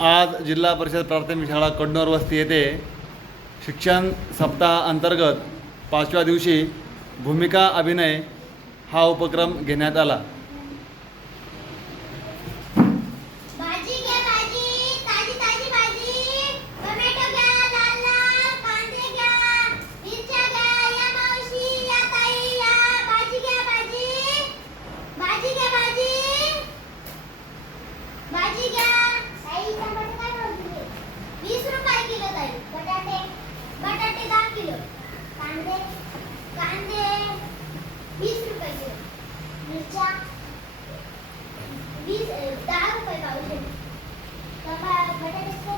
आज जिल्हा परिषद प्राथमिक शाळा कडनोर वस्ती येथे शिक्षण सप्ताह अंतर्गत पाचव्या दिवशी भूमिका अभिनय हा उपक्रम घेण्यात आला. मिरच्या वीस दहा रुपये पाऊस आहे बटाट्याचं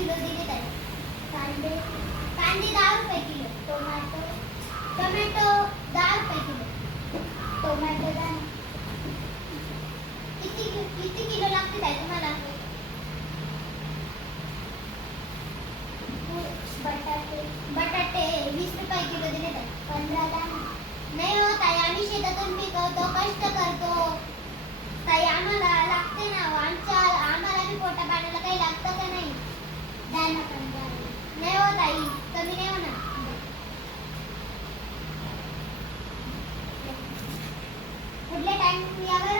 किलो दिले त्याने कांदे कांदे दहा रुपये किलो टोमॅटो टोमॅटो दहा रुपये किलो टोमॅटो दहा किती किती किलो लागते काय तुम्हाला बटाटे बटाटे वीस रुपये किलो दिले तर पंधरा दहा नाही होत आहे आम्ही शेतातून पिकवतो कष्ट करतो. Thank you.